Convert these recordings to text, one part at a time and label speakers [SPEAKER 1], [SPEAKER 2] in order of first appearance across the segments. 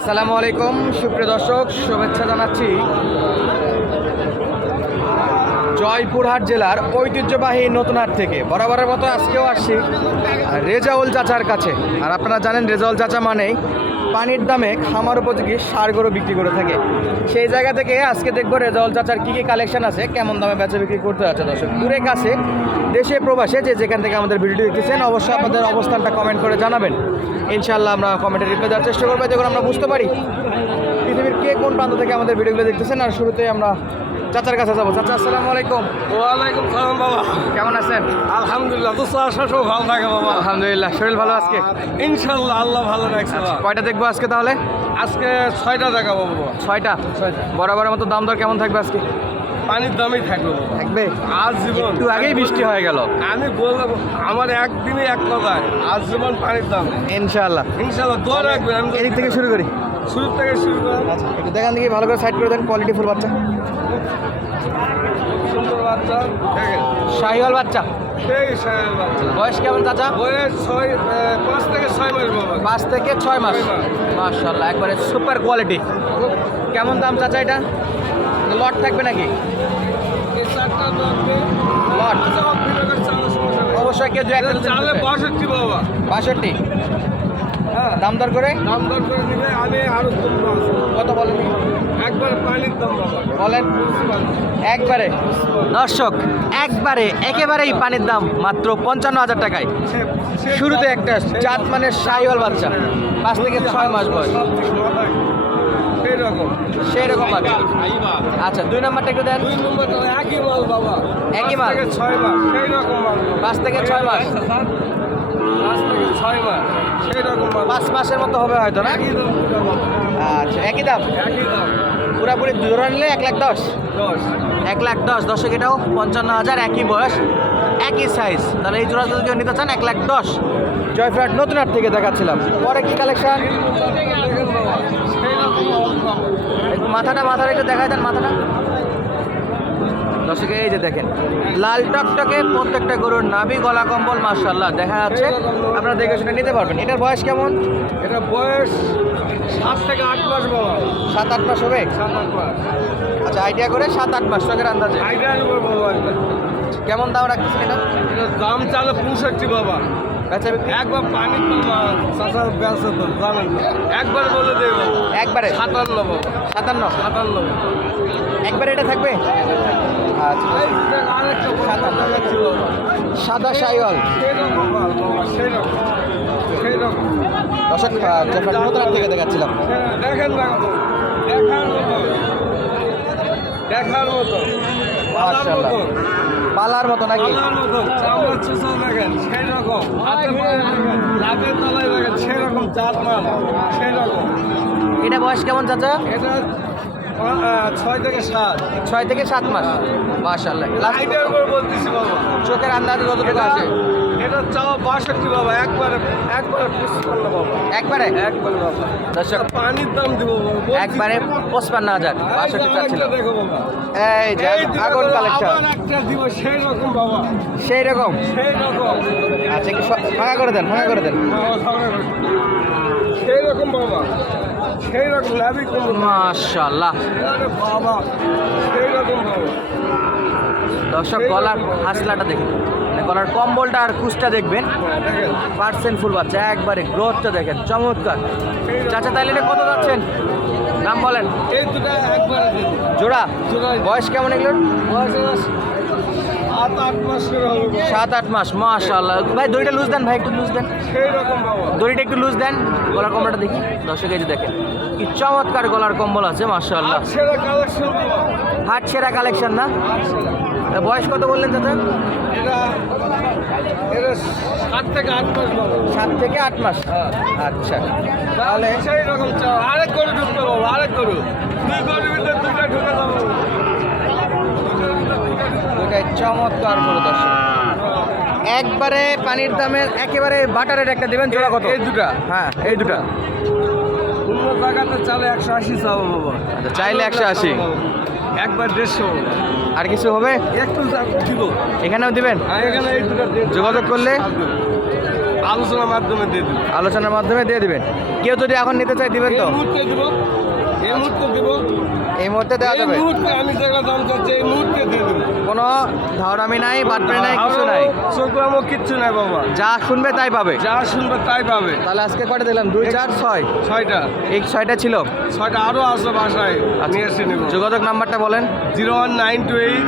[SPEAKER 1] আসসালামু আলাইকুম, সুপ্রিয় দর্শক, শুভেচ্ছা জানাচ্ছি। জয়পুরহাট জেলার ঐতিহ্যবাহী নতুনহাট থেকে। বরাবরের মতো আজকেও আসছি রেজাউল চাচার কাছে। আর আপনারা জানেন, রেজাউল চাচা মানেই পানির দামে খামার উপযোগী সার গরু বিক্রি করে থাকে। সেই জায়গা থেকে আজকে দেখব রেজাউল চাচার কী কী কালেকশন আছে, কেমন দামে বেচা বিক্রি করতে যাচ্ছে দর্শক। দূরে কাছে, দেশে প্রবাসে যে যেখান থেকে আমাদের ভিডিও দেখতেছেন, অবশ্যই আপনাদের অবস্থানটা কমেন্ট করে জানাবেন। ইনশাল্লাহ আমরা কমেন্টে রিপ্লাই দেওয়ার চেষ্টা করব। যখন আমরা বুঝতে পারি পৃথিবীর কে কোন প্রান্ত থেকে আমাদের ভিডিওগুলো দেখতেছেন, আর শুরুতেই আমরা চাচার কাছে যাব। চাচা আসসালামু আলাইকুম।
[SPEAKER 2] ওয়ালাইকুম সালাম বাবা।
[SPEAKER 1] কেমন আছেন?
[SPEAKER 2] আলহামদুলিল্লাহ তো শাশুড় ভালো থাকে বাবা।
[SPEAKER 1] আলহামদুলিল্লাহ শরীর ভালো আজকে?
[SPEAKER 2] ইনশাল্লাহ আল্লাহ ভালো রাখছে
[SPEAKER 1] কয়টা দেখব আজকে তাহলে?
[SPEAKER 2] আজকে ছয়টা দেখাবো বাবা।
[SPEAKER 1] ছয়টা?
[SPEAKER 2] ছয়টা।
[SPEAKER 1] বরাবরের মতো দাম দর কেমন থাকবে আজকে?
[SPEAKER 2] পানির দামই থাকবে
[SPEAKER 1] থাকবে?
[SPEAKER 2] আজ জীবন
[SPEAKER 1] একটু আগেই বৃষ্টি হয়ে গেল।
[SPEAKER 2] আমি বলব আমার একদিনে এক কথায় আজ জীবন পানির দাম।
[SPEAKER 1] ইনশাল্লাহ
[SPEAKER 2] ইনশাল্লাহ দোয়া রাখবেন আমি
[SPEAKER 1] এদিক থেকে শুরু করি।
[SPEAKER 2] শুরু থেকে শুরু করে।
[SPEAKER 1] আচ্ছা একটু দেখান দিকে ভালো করে সাইড করে দেন কোয়ালিটি ফুল বাচ্চা।
[SPEAKER 2] সুন্দর বাচ্চা।
[SPEAKER 1] শাহিওয়াল বাচ্চা। বয়স কেমন চাচা?
[SPEAKER 2] বয়স ছয় পাঁচ থেকে ছয় মাস
[SPEAKER 1] পাঁচ থেকে ছয় মাস। মাশাল্লাহ একবারে সুপার কোয়ালিটি কেমন দাম চাচা এটা? লট থাকবে নাকি? লট। অবশ্যই কেউ
[SPEAKER 2] বাষট্টি বাবা
[SPEAKER 1] বাষট্টি?
[SPEAKER 2] হ্যাঁ।
[SPEAKER 1] দাম দর করে?
[SPEAKER 2] দাম দর করে দিলে আমি আরও
[SPEAKER 1] কত বলেন?
[SPEAKER 2] একবার পানির দাম
[SPEAKER 1] বলেন। একবারে। দর্শক একবারে একেবারেই পানির দাম মাত্র পঞ্চান্ন হাজার টাকায়। শুরুতে একটা জাত মানে শাহিওয়াল বাচ্চা। পাঁচ থেকে ছয় মাস বয়স।
[SPEAKER 2] সেই রকম
[SPEAKER 1] সেই আচ্ছা দুই নম্বরটা একটু দেন।
[SPEAKER 2] দুই নম্বরটা একই মাল বাবা।
[SPEAKER 1] একই মাল?
[SPEAKER 2] ছয় মাস। সেই রকম মাল।
[SPEAKER 1] পাঁচ থেকে ছয় মাস।
[SPEAKER 2] পাঁচ
[SPEAKER 1] মাসের মতো হবে হয়তো না। আচ্ছা একই দাম?
[SPEAKER 2] একই দাম।
[SPEAKER 1] পুরাপুরি ধরে নিলে এক লাখ দশ?
[SPEAKER 2] দশ।
[SPEAKER 1] এক লাখ দশ দশক এটাও পঞ্চান্ন হাজার একই বয়স একই সাইজ তাহলে এই জোড়া যদি কেউ নিতে চান এক লাখ দশ। জয়ফ্রাট নতুন থেকে দেখাচ্ছিলাম। পরে কি কালেকশন মাথাটা মাথাটা একটু দেখাই দেন মাথাটা। দর্শকে এই যে দেখেন লাল টকটকে প্রত্যেকটা গরুর নাভি গলা কম্বল মার্শাল্লাহ দেখা যাচ্ছে। আপনারা দেখে শুনে নিতে পারবেন। এটার বয়স কেমন?
[SPEAKER 2] এটা বয়স সাত থেকে আট মাস বাবা
[SPEAKER 1] সাত আট মাস হবে?
[SPEAKER 2] সাত আট মাস।
[SPEAKER 1] আচ্ছা আইডিয়া করে সাত আট মাস টকের আন্দাজে। কেমন দাম রাখতেছেন এটা?
[SPEAKER 2] দাম চালে পঁয়ষট্টি বাবা।
[SPEAKER 1] বিক্রি?
[SPEAKER 2] একবার পানি তো চাষার ব্যবসা তো জানেন তো। একবার বলে দেব।
[SPEAKER 1] একবারে?
[SPEAKER 2] সাতান্ন
[SPEAKER 1] সাতান্ন?
[SPEAKER 2] সাতান্ন।
[SPEAKER 1] একবারে এটা থাকবে? সাদা সাইওয়াল
[SPEAKER 2] সেই রকম সেই রকম সেই রকম
[SPEAKER 1] দর্শক নতুন থেকে দেখাচ্ছিলাম।
[SPEAKER 2] দেখেন না দেখার মতো দেখার মতো পালার মতো
[SPEAKER 1] নাকি?
[SPEAKER 2] চুষা দেখেন সেই রকম হাতে লাভের তলায় দেখেন সেই রকম মাল সেই রকম
[SPEAKER 1] এটা বয়স কেমন চাচা?
[SPEAKER 2] এটা ছয় থেকে সাত।
[SPEAKER 1] ছয় থেকে সাত মাস। মাশাল্লাহ লাস্ট
[SPEAKER 2] লাইটের উপর বলতেছি বাবা।
[SPEAKER 1] চোখের আন্দাজে আছে।
[SPEAKER 2] এটা চাও বাষট্টি বাবা। একবারে একবারে পঁচপান্ন বাবা।
[SPEAKER 1] একবারে?
[SPEAKER 2] একবারে বাবা।
[SPEAKER 1] দর্শক
[SPEAKER 2] পানির দাম দিব
[SPEAKER 1] একবারে পঁচপান্ন হাজার। বাষট্টি
[SPEAKER 2] আরেকটা
[SPEAKER 1] চাচ্ছিল এই যে আগুন কালেকশন
[SPEAKER 2] দিব সেই রকম বাবা।
[SPEAKER 1] সেই রকম?
[SPEAKER 2] সেই রকম।
[SPEAKER 1] আচ্ছা ফাঁকা করে দেন ফাঁকা করে দেন।
[SPEAKER 2] সেই রকম বাবা। সেই রকম লাভি কম
[SPEAKER 1] মাশাল্লাহ
[SPEAKER 2] বাবা সেই রকম বাবা।
[SPEAKER 1] দর্শক গলার হাসলাটা দেখেন মানে গলার কম্বলটা আর কুচটা দেখবেন। পার্সেন্ট ফুল বাচ্চা একবারে গ্রোথটা দেখেন চমৎকার। চাচা তাইলে কত যাচ্ছেন? নাম বলেন। জোড়া। বয়স কেমন এগুলোর?
[SPEAKER 2] বয়স সাত আট মাস
[SPEAKER 1] মাশাল্লাহ ভাই দড়িটা লুজ দেন ভাই একটু লুজ দেন। দড়িটা একটু লুজ দেন গলার কম্বলটা দেখি। দর্শক এই যে দেখেন কি চমৎকার গলার কম্বল আছে মাশাল্লাহ হাট সেরা কালেকশন না? বয়স কত বললেন
[SPEAKER 2] এটা সাত থেকে আট মাস
[SPEAKER 1] সাত থেকে আট মাস?
[SPEAKER 2] হ্যাঁ।
[SPEAKER 1] আচ্ছা।
[SPEAKER 2] তাহলে আরেক করে ঢুকতে বাবা আরেক করু দুই ভিতরে দুটা ঢুকে যাব।
[SPEAKER 1] চমৎকার করে দর্শক। একবারে পানির দামের একেবারে বাটারের একটা দেবেন জোড়া কত?
[SPEAKER 2] এই দুটা।
[SPEAKER 1] হ্যাঁ এই দুটা।
[SPEAKER 2] অন্য জায়গাতে চালে একশো আশি চাবো বাবা।
[SPEAKER 1] আচ্ছা, চাইলে 180
[SPEAKER 2] একবার দেড়শো।
[SPEAKER 1] আর কিছু হবে?
[SPEAKER 2] একটু দিব।
[SPEAKER 1] এখানেও দিবেন?
[SPEAKER 2] আর এখানে এই দুটা
[SPEAKER 1] যোগাযোগ করলে?
[SPEAKER 2] আলোচনার মাধ্যমে দিয়ে দেবো
[SPEAKER 1] আলোচনার মাধ্যমে দিয়ে দিবেন। কেউ যদি এখন নিতে চাই দিবেন তো?
[SPEAKER 2] এই মুহূর্তে দিব।
[SPEAKER 1] এই মুহূর্তে দেওয়া
[SPEAKER 2] এই মুহূর্তে আমি যেগুলো দাম চাচ্ছি এই মুহূর্তে দিয়ে দেবো।
[SPEAKER 1] কোনো ধারণামি নাই বাটপারি নাই কিছু নাই।
[SPEAKER 2] কিচ্ছু নাই বাবা।
[SPEAKER 1] যা শুনবে তাই পাবে।
[SPEAKER 2] যা শুনবে তাই পাবে।
[SPEAKER 1] তাহলে আজকে কটা দিলাম? দুই চার ছয়?
[SPEAKER 2] ছয়টা।
[SPEAKER 1] এই ছয়টা ছিল?
[SPEAKER 2] ছয়টা আরও আছে বাসায়। নিয়ে এসে নেব।
[SPEAKER 1] যোগাযোগ নাম্বারটা বলেন।
[SPEAKER 2] Zero one nine two eight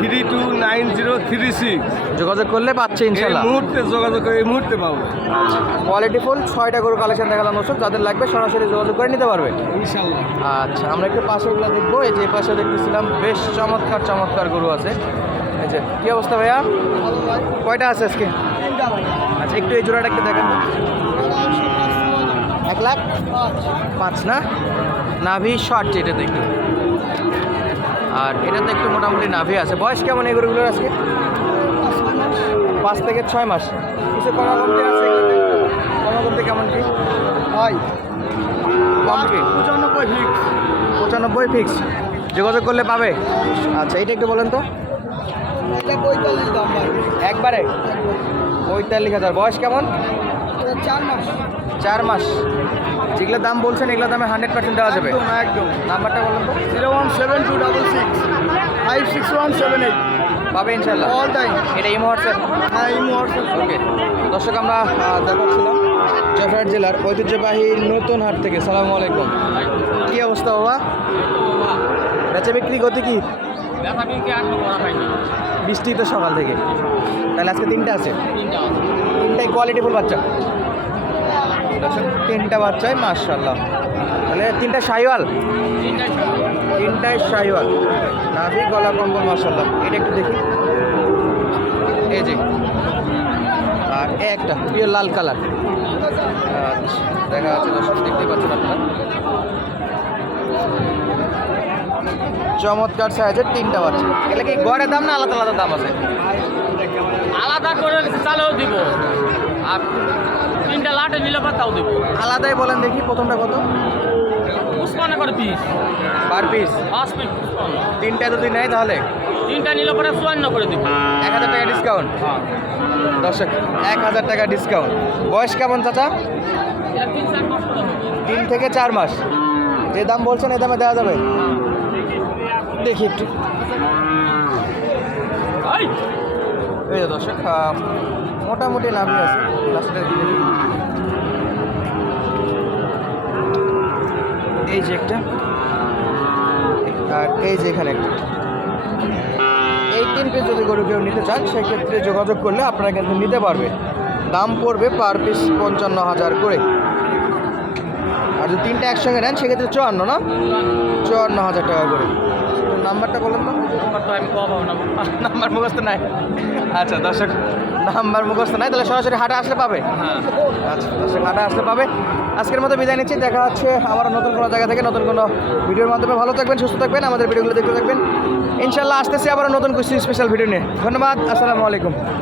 [SPEAKER 2] three two nine zero three six
[SPEAKER 1] যোগাযোগ করলে পাচ্ছে ইনশাল্লাহ
[SPEAKER 2] মুহূর্তে যোগাযোগ করে এই মুহূর্তে পাবো।
[SPEAKER 1] কোয়ালিটি ফুল ছয়টা গরু কালেকশন দেখালাম দর্শক যাদের লাগবে সরাসরি যোগাযোগ করে নিতে পারবে।
[SPEAKER 2] ইনশাল্লাহ
[SPEAKER 1] আচ্ছা আমরা একটু পাশেগুলো দেখব এই যে পাশে দেখতেছিলাম বেশ চমৎকার চমৎকার গরু আছে। এই যে কি অবস্থা ভাইয়া? কয়টা আছে আজকে? আচ্ছা একটু এই জোড়াটা একটু দেখেন এক লাখ? পাঁচ না? নাভি শর্ট যেটা দেখতে আর এটাতে একটু মোটামুটি নাভি আছে। বয়স কেমন এই গরুগুলোর আজকে? পাঁচ থেকে ছয় মাস। কিছু কমা কমতে আছে? কমা কমতে কেমন কি? হয় কম কি?
[SPEAKER 2] পঁচানব্বই ফিক্স
[SPEAKER 1] পঁচানব্বই ফিক্স যোগাযোগ করলে পাবে? আচ্ছা এটা একটু বলেন তো। একবারে? পঁয়তাল্লিশ হাজার। বয়স কেমন?
[SPEAKER 2] চার মাস।
[SPEAKER 1] চার মাস। যেগুলোর দাম বলছেন এগুলোর দামে হান্ড্রেড পার্সেন্ট দেওয়া যাবে।
[SPEAKER 2] একদম।
[SPEAKER 1] নাম্বারটা বলেন তো।
[SPEAKER 2] Zero one seven two double five six one seven eight
[SPEAKER 1] পাবে ইনশাল্লাহ
[SPEAKER 2] অল টাইম
[SPEAKER 1] এটা এই হোয়াটসঅ্যাপ?
[SPEAKER 2] হ্যাঁ এই মুহূর্তে
[SPEAKER 1] ওকে। দর্শক আমরা দেখাচ্ছিলাম জয়ফাট জেলার ঐতিহ্যবাহী নতুন হাট থেকে। সালামু আলাইকুম। কি অবস্থা বাবা? বেচা বিক্রি গতি কি? বৃষ্টি তো সকাল থেকে। তাহলে আজকে তিনটা আছে? তিনটাই কোয়ালিটি ফুল বাচ্চা। দর্শক, তিনটা বাচ্চাই মার্শাল্লাহ তাহলে তিনটা শাহিওয়াল। তিনটাই শাহিওয়াল। নাভি গলা কম্বল মার্শাল্লাহ এটা একটু দেখি। এই যে। আর একটা প্রিয় লাল কালার। আচ্ছা দেখা যাচ্ছে দর্শক দেখতে পাচ্ছেন আপনারা। চমৎকার সাইজের তিনটা বাচ্চা। এগুলো কি গড়ের দাম না আলাদা আলাদা দাম আছে?
[SPEAKER 3] আলাদা করে চালেও দিব। আর তিনটা লাটে নিলে তাও দিব।
[SPEAKER 1] আলাদাই বলেন দেখি প্রথমটা কত?
[SPEAKER 3] পুষ্পান্ন করে পিস
[SPEAKER 1] পার পিস
[SPEAKER 3] পাঁচ পিস পুষ্পান্ন
[SPEAKER 1] তিনটা যদি নেয় তাহলে?
[SPEAKER 3] তিনটা নিলে পরে চুয়ান্ন করে দিব।
[SPEAKER 1] এক হাজার টাকা ডিসকাউন্ট
[SPEAKER 3] হ্যাঁ।
[SPEAKER 1] দর্শক এক হাজার টাকা ডিসকাউন্ট বয়স কেমন চাচা?
[SPEAKER 3] তিন
[SPEAKER 1] থেকে চার মাস। যে দাম বলছেন এই দামে দেওয়া যাবে? দেখি একটু।
[SPEAKER 3] এই,
[SPEAKER 1] দর্শক মোটামুটি নামই আছে। লাস্টের এই যে একটা। আর এই যে এখানে একটা। এই তিন পিস যদি গরু কেউ নিতে চান সেক্ষেত্রে যোগাযোগ করলে আপনারা কিন্তু নিতে পারবে। দাম পড়বে পার পিস পঞ্চান্ন হাজার করে। আর যদি তিনটা একসঙ্গে নেন সেক্ষেত্রে চুয়ান্ন না? চুয়ান্ন হাজার টাকা করে। তো নাম্বারটা বলেন তো।
[SPEAKER 3] নাম্বার তো আমি কব না।
[SPEAKER 1] নাম্বার মুখস্থ নাই। আচ্ছা দর্শক নাম্বার মুখস্থ নাই তাহলে সরাসরি হাটে আসলে পাবে।
[SPEAKER 3] হ্যাঁ।
[SPEAKER 1] আচ্ছা হাটে আসলে পাবে। আজকের মতো বিদায় নিচ্ছি দেখা হচ্ছে আবার নতুন কোনো জায়গা থেকে নতুন কোনো ভিডিওর মাধ্যমে। ভালো থাকবেন সুস্থ থাকবেন আমাদের ভিডিওগুলো দেখতে থাকবেন। ইনশাল্লাহ আসতেছি আবার নতুন কিছু স্পেশাল ভিডিও নিয়ে। ধন্যবাদ আসসালামু আলাইকুম।